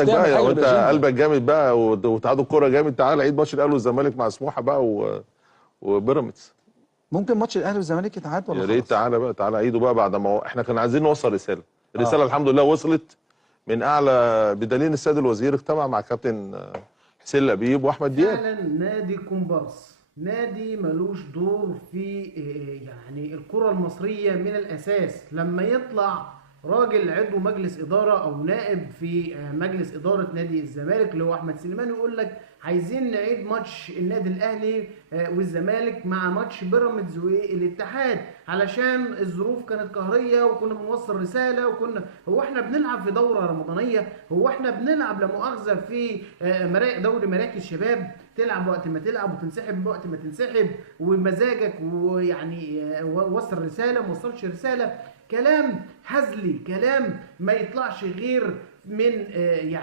عندك بقى لو انت قلبك جامد بقى وتعادل كوره جامد، تعال عيد ماتش الاهلي والزمالك مع سموحه بقى وبيراميدز. ممكن ماتش الاهلي والزمالك يتعاد ولا يا خلاص؟ ريت. تعالى بقى، تعالى عيده بقى بعد ما احنا كنا عايزين نوصل رساله. الرساله الحمد لله وصلت من اعلى، بدليل السيد الوزير اجتمع مع كابتن حسين لبيب واحمد دياب. فعلا نادي كومبارس، نادي ملوش دور في يعني الكرة المصرية من الأساس. لما يطلع راجل عضو مجلس إدارة أو نائب في مجلس إدارة نادي الزمالك اللي هو أحمد سليمان ويقول لك عايزين نعيد ماتش النادي الأهلي والزمالك مع ماتش بيراميدز والاتحاد علشان الظروف كانت قهرية وكنا بنوصل رسالة هو احنا بنلعب في دورة رمضانية؟ هو احنا بنلعب لا مؤاخذة في دوري مراكز شباب تلعب وقت ما تلعب وتنسحب وقت ما تنسحب ومزاجك ويعني وصل رسالة ما وصلش رسالة؟ كلام هزلي، كلام ما يطلعش غير من يعني